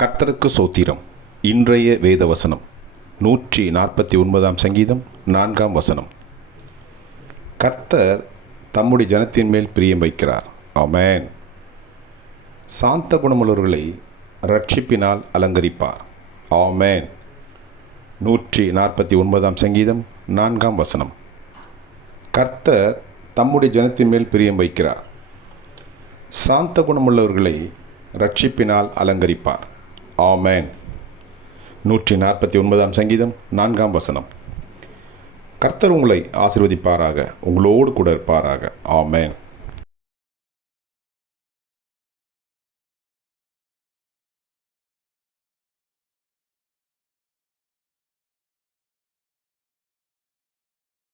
கர்த்தருக்கு சோத்திரம். இன்றைய வேத வசனம் நூற்றி நாற்பத்தி ஒன்பதாம் சங்கீதம் நான்காம் வசனம். கர்த்தர் தம்முடைய ஜனத்தின் மேல் பிரியம் வைக்கிறார். ஆமென். சாந்த குணமுள்ளவர்களை ரட்சிப்பினால் அலங்கரிப்பார். ஆமேன். நூற்றி நாற்பத்தி ஒன்பதாம் சங்கீதம் நான்காம் வசனம். கர்த்தர் தம்முடைய ஜனத்தின் மேல் பிரியம் வைக்கிறார். சாந்த குணமுள்ளவர்களை ரட்சிப்பினால் அலங்கரிப்பார். ஆமேன். நூற்றி நாற்பத்தி ஒன்பதாம் சங்கீதம் நான்காம் வசனம். கர்த்தர் உங்களை ஆசிர்வதிப்பாராக உங்களோடு கூட இருப்பாராக. ஆமேன்.